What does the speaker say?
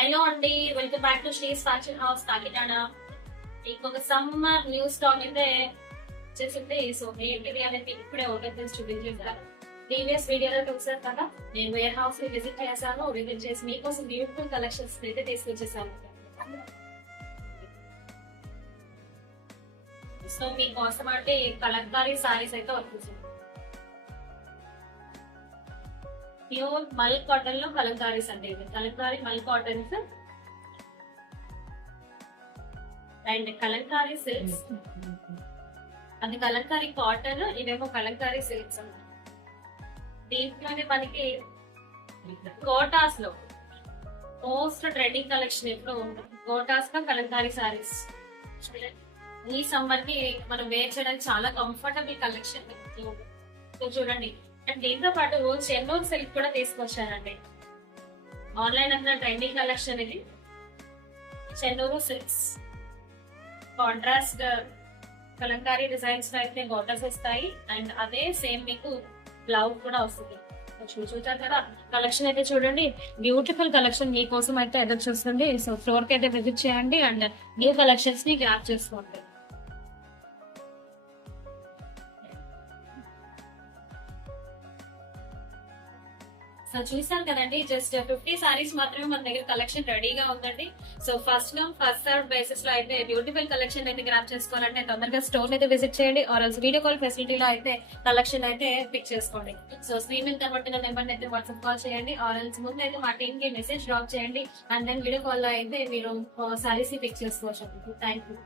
Hello అండి, welcome back to శ్రీస్ fashion house Kakinada. ఇంకొక summer new stock అయితే వచ్చేసింది. సో ఏంటిది అనేది మీకు ఇప్పుడే ఓపెన్ చేసి చూపించేసాను. ప్రీవియస్ వీడియోలో చూసారు కదా, నేను వేర్ హౌస్ ని విజిట్ చేశాను. విజిట్ చేసి మీకోసం బ్యూటిఫుల్ కలెక్షన్స్ అయితే తీసుకొచ్చేసాను. సో మీకోసం అంటే కలంకారీ సారీస్ అయితే వచ్చేసింది. ప్యూర్ మల్ కాటన్ లో కలంకారీస్ అంటే ఇది కలంకారీ మల్ కాటన్స్ అండ్ కలంకారీ సిల్క్స్. అది కలంకారీ కాటన్, ఇవేమో కలంకారీ సిల్క్స్. దీంట్లోనే మనకి కోటాస్ లో మోస్ట్ ట్రెండింగ్ కలెక్షన్ ఎప్పుడు ఉంటుంది. కోటాస్ లో కలంకారీ సారీస్ ఈ సమ్మర్ కి మనం వేర్ చేయడానికి చాలా కంఫర్టబుల్ కలెక్షన్. చూడండి, అండ్ దీంతో పాటు చెన్నూరు సిల్క్ కూడా తీసుకొచ్చానండి. ఆన్లైన్ అంతా ట్రెండింగ్ కలెక్షన్ ఇది. Chennur silks contrast Kalamkari designs లో అయితే బోర్డర్స్ వస్తాయి అండ్ అదే సేమ్ మీకు బ్లౌజ్ కూడా వస్తుంది. చూసారు కదా, కలెక్షన్ అయితే చూడండి, బ్యూటిఫుల్ కలెక్షన్ మీకోసం అయితే ఎదురు చూస్తుంది. సో ఫ్లోర్ కి అయితే విజిట్ చేయండి అండ్ న్యూ కలెక్షన్స్ ని గ్రాప్ చేసుకోండి. సో చూసాను కదండి, జస్ట్ 50 సారీస్ మాత్రమే మన దగ్గర కలెక్షన్ రెడీగా ఉందండి. So first come first serve basis లో అయితే బ్యూటిఫుల్ కలెక్షన్ అయితే గ్రాప్ చేసుకోవాలంటే తొందరగా స్టోర్ అయితే విజిట్ చేయండి. ఆర్ వీడియో కాల్ ఫెసిలిటీలో అయితే కలెక్షన్ అయితే పిక్ చేసుకోండి. సో స్క్రీన్ మీద కనబడుతున్న నెంబర్ అయితే వాట్సాప్ కాల్ చేయండి. ఆర్ ముందు అయితే మా టీమ్ కి మెసేజ్ డ్రాప్ చేయండి అండ్ దెన్ వీడియో కాల్ లో అయితే మీరు సారీస్ ని పిక్ చేసుకోవచ్చు. Thank you.